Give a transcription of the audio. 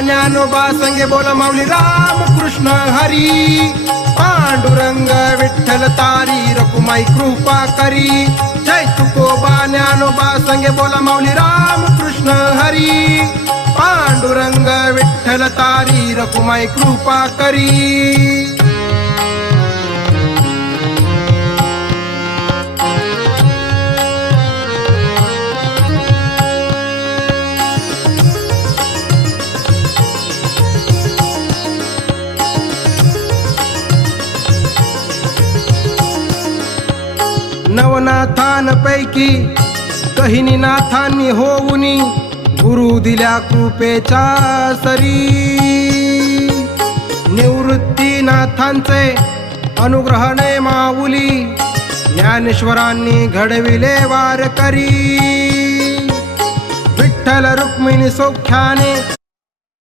ज्ञानोबा संगे बोला माऊली राम कृष्ण हरी. पांडुरंग विठ्ठल तारी रकुमाई कृपा करी. जय तुकोबा ज्ञानोबा संगे बोला माऊली राम कृष्ण हरी. पांडुरंग विठ्ठल तारी रकुमाई कृपा करी. नवनाथांपैकी कहिनी नाथांनी होऊनी गुरु दिल्या कृपेच्या सरी. निवृत्तीनाथांचे अनुग्रहणे माऊली ज्ञानेश्वरांनी घडविले वारकरी. विठ्ठल रुक्मिणी सौख्याने